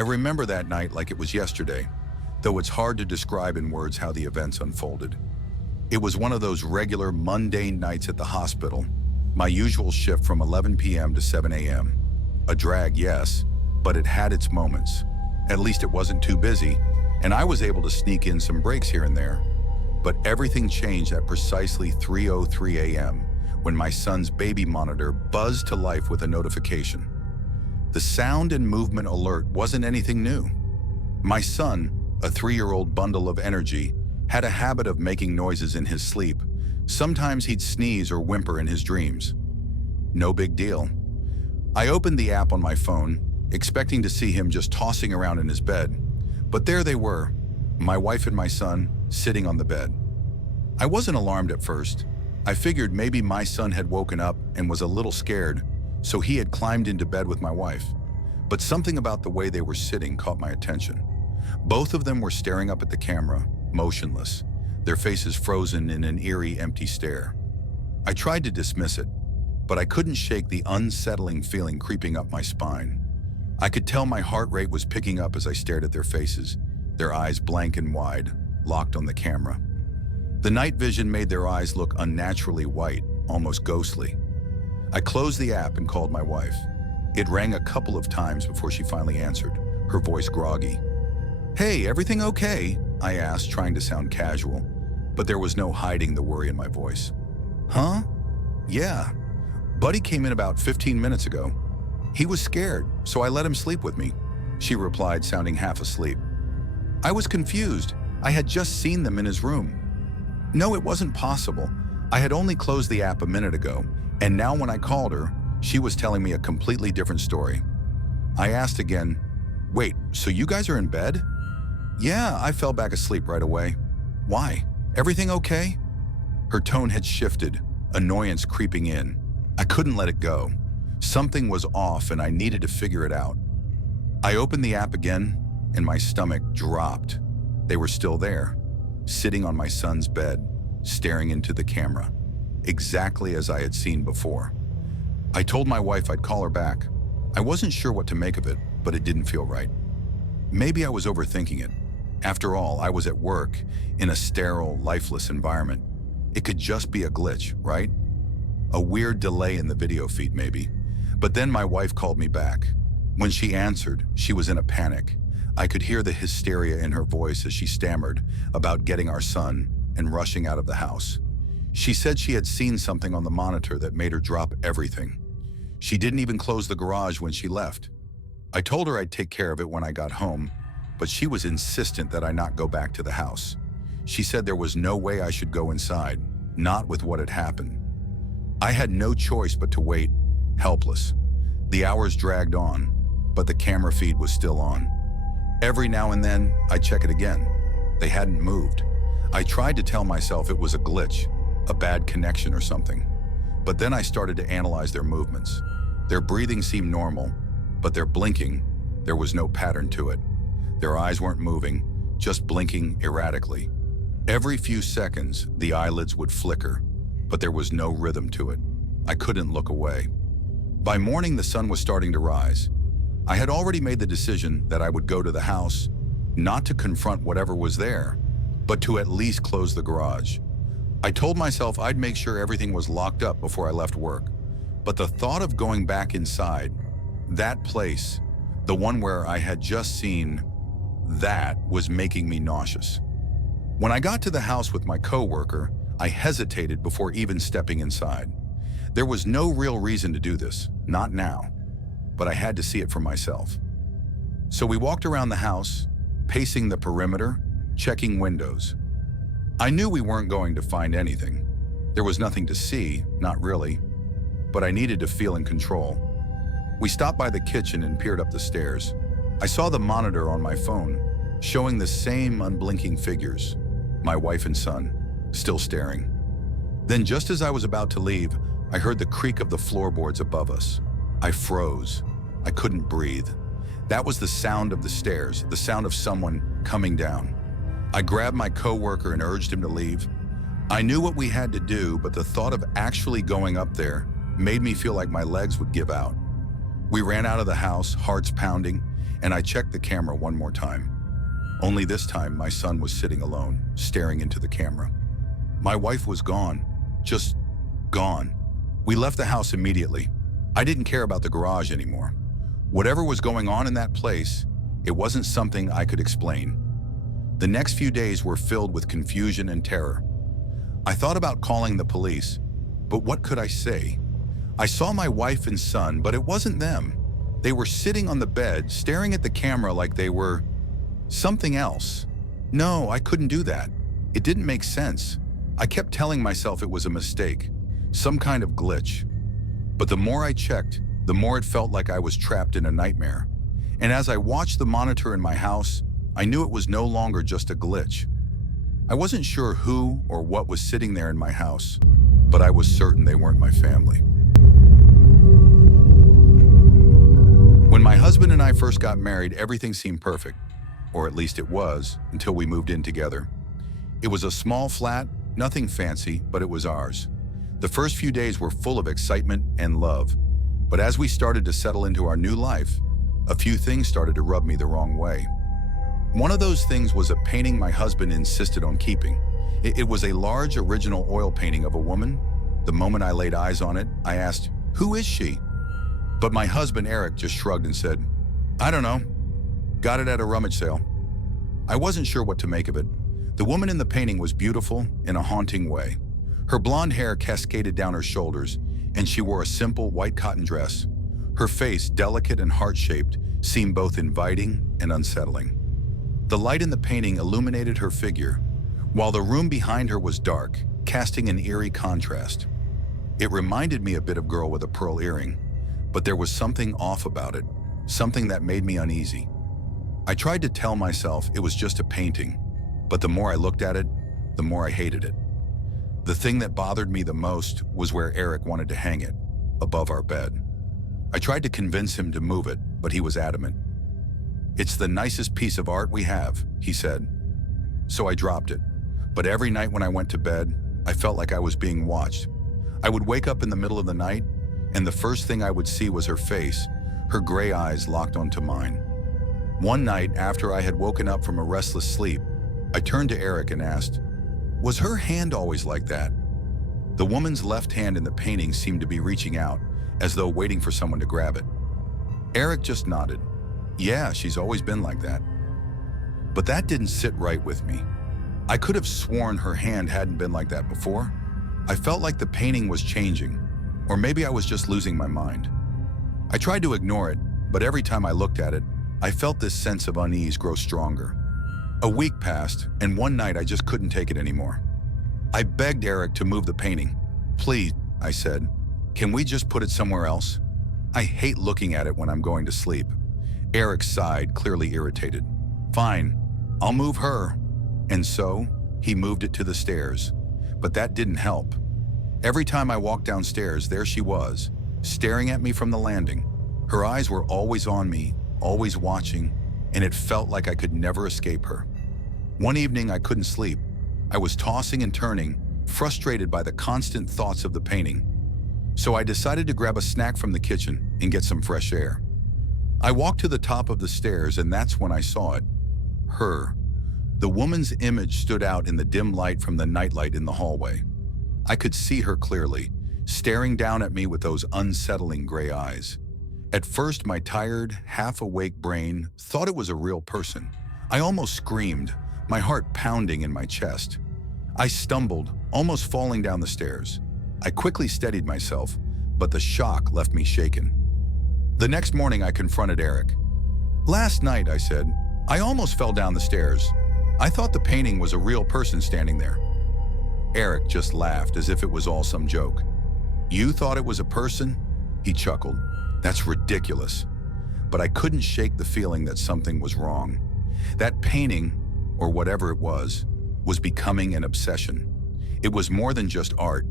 I remember that night like it was yesterday, though it's hard to describe in words how the events unfolded. It was one of those regular, mundane nights at the hospital, my usual shift from 11 p.m. to 7 a.m. A drag, yes, but it had its moments. At least it wasn't too busy, and I was able to sneak in some breaks here and there. But everything changed at precisely 3:03 a.m. when my son's baby monitor buzzed to life with a notification. The sound and movement alert wasn't anything new. My son, a 3-year-old bundle of energy, had a habit of making noises in his sleep. Sometimes he'd sneeze or whimper in his dreams. No big deal. I opened the app on my phone, expecting to see him just tossing around in his bed. But there they were, my wife and my son, sitting on the bed. I wasn't alarmed at first. I figured maybe my son had woken up and was a little scared, so he had climbed into bed with my wife. But something about the way they were sitting caught my attention. Both of them were staring up at the camera, motionless, their faces frozen in an eerie, empty stare. I tried to dismiss it, but I couldn't shake the unsettling feeling creeping up my spine. I could tell my heart rate was picking up as I stared at their faces, their eyes blank and wide, locked on the camera. The night vision made their eyes look unnaturally white, almost ghostly. I closed the app and called my wife. It rang a couple of times before she finally answered, her voice groggy. "Hey, everything okay?" I asked, trying to sound casual, but there was no hiding the worry in my voice. "Huh? Yeah. Buddy came in about 15 minutes ago. He was scared, so I let him sleep with me," she replied, sounding half asleep. I was confused. I had just seen them in his room. No, it wasn't possible. I had only closed the app a minute ago, and now when I called her, she was telling me a completely different story. I asked again, "Wait, so you guys are in bed?" "Yeah," I fell back asleep right away. "Why? Everything okay?" Her tone had shifted, annoyance creeping in. I couldn't let it go. Something was off and I needed to figure it out. I opened the app again and my stomach dropped. They were still there, sitting on my son's bed, staring into the camera, exactly as I had seen before. I told my wife I'd call her back. I wasn't sure what to make of it, but it didn't feel right. Maybe I was overthinking it. After all, I was at work, in a sterile, lifeless environment. It could just be a glitch, right? A weird delay in the video feed, maybe. But then my wife called me back. When she answered, she was in a panic. I could hear the hysteria in her voice as she stammered about getting our son and rushing out of the house. She said she had seen something on the monitor that made her drop everything. She didn't even close the garage when she left. I told her I'd take care of it when I got home, but she was insistent that I not go back to the house. She said there was no way I should go inside, not with what had happened. I had no choice but to wait, helpless. The hours dragged on, but the camera feed was still on. Every now and then, I'd check it again. They hadn't moved. I tried to tell myself it was a glitch, a bad connection or something. But then I started to analyze their movements. Their breathing seemed normal, but their blinking, there was no pattern to it. Their eyes weren't moving, just blinking erratically. Every few seconds, the eyelids would flicker, but there was no rhythm to it. I couldn't look away. By morning, the sun was starting to rise. I had already made the decision that I would go to the house, not to confront whatever was there, but to at least close the garage. I told myself I'd make sure everything was locked up before I left work. But the thought of going back inside, that place, the one where I had just seen, that was making me nauseous. When I got to the house with my coworker, I hesitated before even stepping inside. There was no real reason to do this, not now, but I had to see it for myself. So we walked around the house, pacing the perimeter, checking windows. I knew we weren't going to find anything. There was nothing to see, not really, but I needed to feel in control. We stopped by the kitchen and peered up the stairs. I saw the monitor on my phone, showing the same unblinking figures, my wife and son, still staring. Then just as I was about to leave, I heard the creak of the floorboards above us. I froze. I couldn't breathe. That was the sound of the stairs, the sound of someone coming down. I grabbed my coworker and urged him to leave. I knew what we had to do, but the thought of actually going up there made me feel like my legs would give out. We ran out of the house, hearts pounding, and I checked the camera one more time. Only this time, my son was sitting alone, staring into the camera. My wife was gone, just gone. We left the house immediately. I didn't care about the garage anymore. Whatever was going on in that place, it wasn't something I could explain. The next few days were filled with confusion and terror. I thought about calling the police, but what could I say? I saw my wife and son, but it wasn't them. They were sitting on the bed, staring at the camera like they were something else. No, I couldn't do that. It didn't make sense. I kept telling myself it was a mistake, some kind of glitch. But the more I checked, the more it felt like I was trapped in a nightmare. And as I watched the monitor in my house, I knew it was no longer just a glitch. I wasn't sure who or what was sitting there in my house, but I was certain they weren't my family. When my husband and I first got married, everything seemed perfect, or at least it was, until we moved in together. It was a small flat, nothing fancy, but it was ours. The first few days were full of excitement and love, but as we started to settle into our new life, a few things started to rub me the wrong way. One of those things was a painting my husband insisted on keeping. It was a large original oil painting of a woman. The moment I laid eyes on it, I asked, "Who is she?" But my husband, Eric, just shrugged and said, "I don't know. Got it at a rummage sale." I wasn't sure what to make of it. The woman in the painting was beautiful in a haunting way. Her blonde hair cascaded down her shoulders, and she wore a simple white cotton dress. Her face, delicate and heart-shaped, seemed both inviting and unsettling. The light in the painting illuminated her figure, while the room behind her was dark, casting an eerie contrast. It reminded me a bit of Girl with a Pearl Earring, but there was something off about it, something that made me uneasy. I tried to tell myself it was just a painting, but the more I looked at it, the more I hated it. The thing that bothered me the most was where Eric wanted to hang it, above our bed. I tried to convince him to move it, but he was adamant. "It's the nicest piece of art we have," he said. So I dropped it. But every night when I went to bed, I felt like I was being watched. I would wake up in the middle of the night, and the first thing I would see was her face, her gray eyes locked onto mine. One night, after I had woken up from a restless sleep, I turned to Eric and asked, "Was her hand always like that?" The woman's left hand in the painting seemed to be reaching out, as though waiting for someone to grab it. Eric just nodded. "Yeah, she's always been like that." But that didn't sit right with me. I could have sworn her hand hadn't been like that before. I felt like the painting was changing, or maybe I was just losing my mind. I tried to ignore it, but every time I looked at it, I felt this sense of unease grow stronger. A week passed, and one night I just couldn't take it anymore. I begged Eric to move the painting. "Please," I said, "can we just put it somewhere else? I hate looking at it when I'm going to sleep." Eric sighed, clearly irritated. "Fine, I'll move her." And so, he moved it to the stairs. But that didn't help. Every time I walked downstairs, there she was, staring at me from the landing. Her eyes were always on me, always watching, and it felt like I could never escape her. One evening, I couldn't sleep. I was tossing and turning, frustrated by the constant thoughts of the painting. So I decided to grab a snack from the kitchen and get some fresh air. I walked to the top of the stairs, and that's when I saw it. Her. The woman's image stood out in the dim light from the nightlight in the hallway. I could see her clearly, staring down at me with those unsettling gray eyes. At first, my tired, half-awake brain thought it was a real person. I almost screamed, my heart pounding in my chest. I stumbled, almost falling down the stairs. I quickly steadied myself, but the shock left me shaken. The next morning, I confronted Eric. "Last night," I said, "I almost fell down the stairs. I thought the painting was a real person standing there." Eric just laughed as if it was all some joke. "You thought it was a person?" He chuckled. "That's ridiculous." But I couldn't shake the feeling that something was wrong. That painting, or whatever it was becoming an obsession. It was more than just art.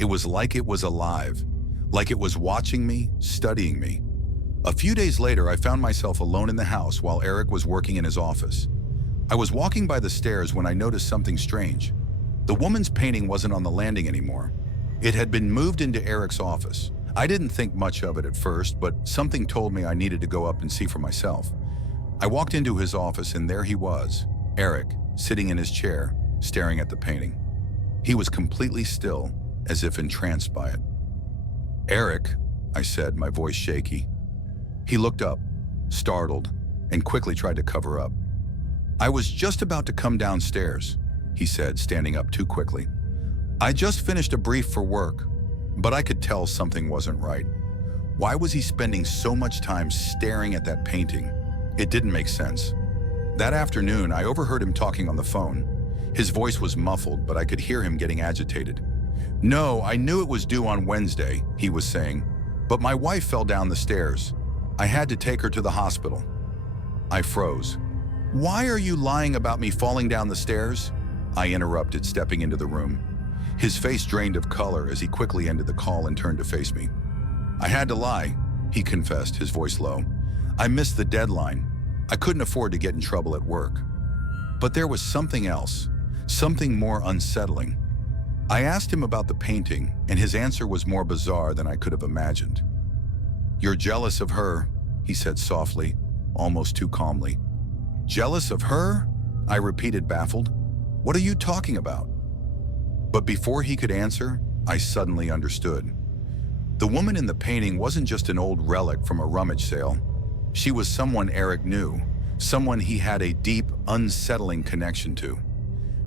It was alive, like it was watching me, studying me. A few days later, I found myself alone in the house while Eric was working in his office. I was walking by the stairs when I noticed something strange. The woman's painting wasn't on the landing anymore. It had been moved into Eric's office. I didn't think much of it at first, but something told me I needed to go up and see for myself. I walked into his office and there he was, Eric, sitting in his chair, staring at the painting. He was completely still, as if entranced by it. "Eric," I said, my voice shaky. He looked up, startled, and quickly tried to cover up. "I was just about to come downstairs," he said, standing up too quickly. "I just finished a brief for work, but I could tell something wasn't right. Why was he spending so much time staring at that painting? It didn't make sense." That afternoon, I overheard him talking on the phone. His voice was muffled, but I could hear him getting agitated. "No, I knew it was due on Wednesday," he was saying, "but my wife fell down the stairs. I had to take her to the hospital." I froze. "Why are you lying about me falling down the stairs?" I interrupted, stepping into the room. His face drained of color as he quickly ended the call and turned to face me. "I had to lie," he confessed, his voice low. "I missed the deadline. I couldn't afford to get in trouble at work." But there was something else, something more unsettling. I asked him about the painting, and his answer was more bizarre than I could have imagined. "You're jealous of her," he said softly, almost too calmly. "Jealous of her?" I repeated, baffled. "What are you talking about?" But before he could answer, I suddenly understood. The woman in the painting wasn't just an old relic from a rummage sale. She was someone Eric knew, someone he had a deep, unsettling connection to.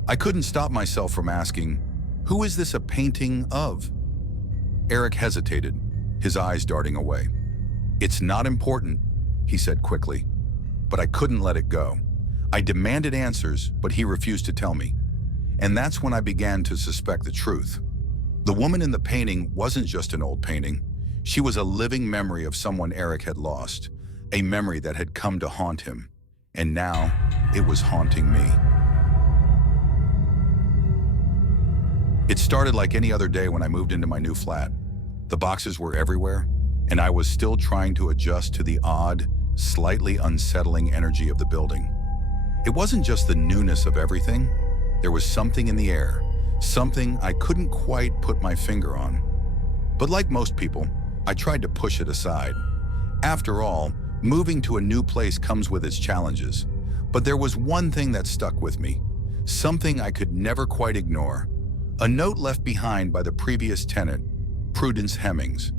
I couldn't stop myself from asking, "Who is this a painting of?" Eric hesitated, his eyes darting away. "It's not important," he said quickly, but I couldn't let it go. I demanded answers, but he refused to tell me. And that's when I began to suspect the truth. The woman in the painting wasn't just an old painting. She was a living memory of someone Eric had lost, a memory that had come to haunt him. And now, it was haunting me. It started like any other day when I moved into my new flat. The boxes were everywhere, and I was still trying to adjust to the odd, slightly unsettling energy of the building. It wasn't just the newness of everything. There was something in the air, something I couldn't quite put my finger on. But like most people, I tried to push it aside. After all, moving to a new place comes with its challenges. But there was one thing that stuck with me, something I could never quite ignore. A note left behind by the previous tenant, Prudence Hemmings.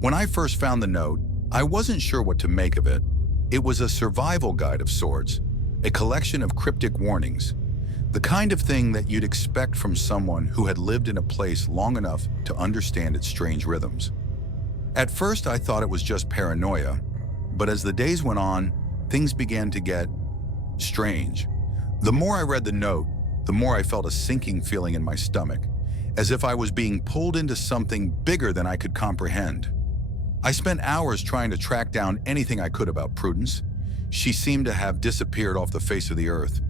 When I first found the note, I wasn't sure what to make of it. It was a survival guide of sorts, a collection of cryptic warnings, the kind of thing that you'd expect from someone who had lived in a place long enough to understand its strange rhythms. At first, I thought it was just paranoia, but as the days went on, things began to get strange. The more I read the note, the more I felt a sinking feeling in my stomach, as if I was being pulled into something bigger than I could comprehend. I spent hours trying to track down anything I could about Prudence. She seemed to have disappeared off the face of the earth.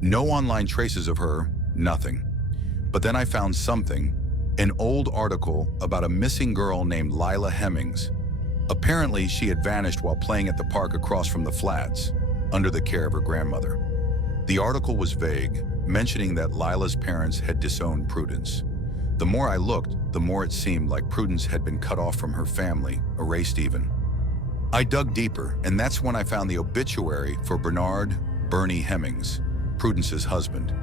No online traces of her, nothing. But then I found something, an old article about a missing girl named Lila Hemmings. Apparently, she had vanished while playing at the park across from the flats, under the care of her grandmother. The article was vague, mentioning that Lila's parents had disowned Prudence. The more I looked, the more it seemed like Prudence had been cut off from her family, erased even. I dug deeper, and that's when I found the obituary for Bernard Bernie Hemmings, Prudence's husband.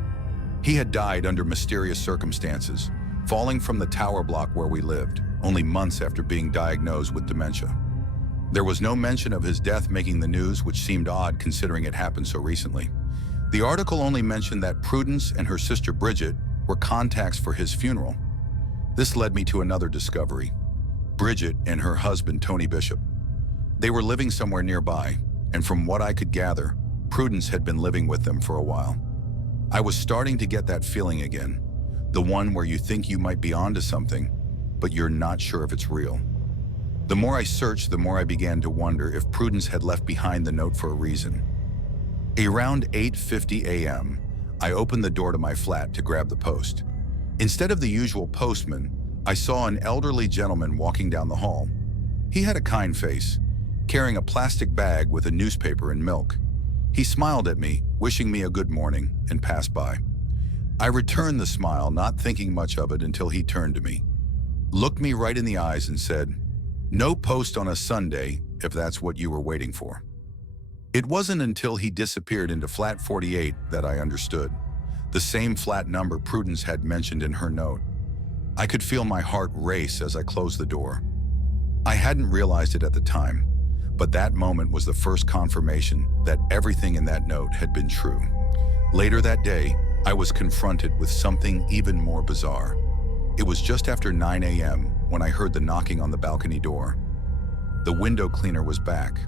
He had died under mysterious circumstances, falling from the tower block where we lived, only months after being diagnosed with dementia. There was no mention of his death making the news, which seemed odd considering it happened so recently. The article only mentioned that Prudence and her sister Bridget were contacts for his funeral. This led me to another discovery: Bridget and her husband, Tony Bishop. They were living somewhere nearby, and from what I could gather, Prudence had been living with them for a while. I was starting to get that feeling again, the one where you think you might be onto something, but you're not sure if it's real. The more I searched, the more I began to wonder if Prudence had left behind the note for a reason. Around 8:50 a.m., I opened the door to my flat to grab the post. Instead of the usual postman, I saw an elderly gentleman walking down the hall. He had a kind face, carrying a plastic bag with a newspaper and milk. He smiled at me, wishing me a good morning, and passed by. I returned the smile, not thinking much of it until he turned to me, looked me right in the eyes and said, "No post on a Sunday, if that's what you were waiting for." It wasn't until he disappeared into flat 48 that I understood. The same flat number Prudence had mentioned in her note. I could feel my heart race as I closed the door. I hadn't realized it at the time, but that moment was the first confirmation that everything in that note had been true. Later that day, I was confronted with something even more bizarre. It was just after 9 a.m. when I heard the knocking on the balcony door. The window cleaner was back.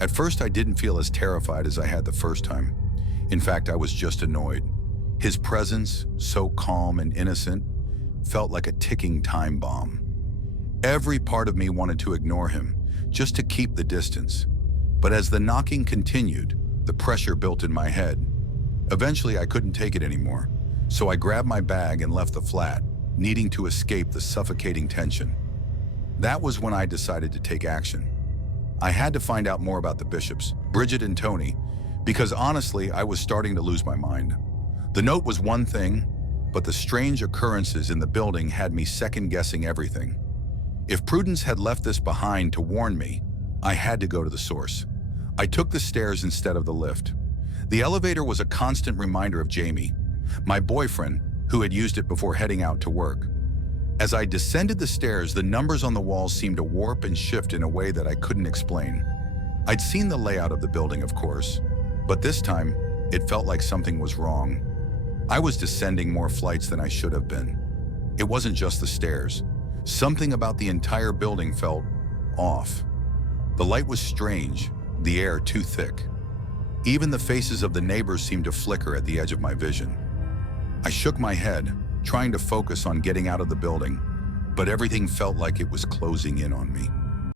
At first, I didn't feel as terrified as I had the first time. In fact, I was just annoyed. His presence, so calm and innocent, felt like a ticking time bomb. Every part of me wanted to ignore him, just to keep the distance. But as the knocking continued, the pressure built in my head. Eventually, I couldn't take it anymore, so I grabbed my bag and left the flat, needing to escape the suffocating tension. That was when I decided to take action. I had to find out more about the Bishops, Bridget and Tony, because honestly, I was starting to lose my mind. The note was one thing, but the strange occurrences in the building had me second-guessing everything. If Prudence had left this behind to warn me, I had to go to the source. I took the stairs instead of the lift. The elevator was a constant reminder of Jamie, my boyfriend, who had used it before heading out to work. As I descended the stairs, the numbers on the walls seemed to warp and shift in a way that I couldn't explain. I'd seen the layout of the building, of course, but this time, it felt like something was wrong. I was descending more flights than I should have been. It wasn't just the stairs. Something about the entire building felt off. The light was strange, the air too thick. Even the faces of the neighbors seemed to flicker at the edge of my vision. I shook my head, trying to focus on getting out of the building, but everything felt like it was closing in on me.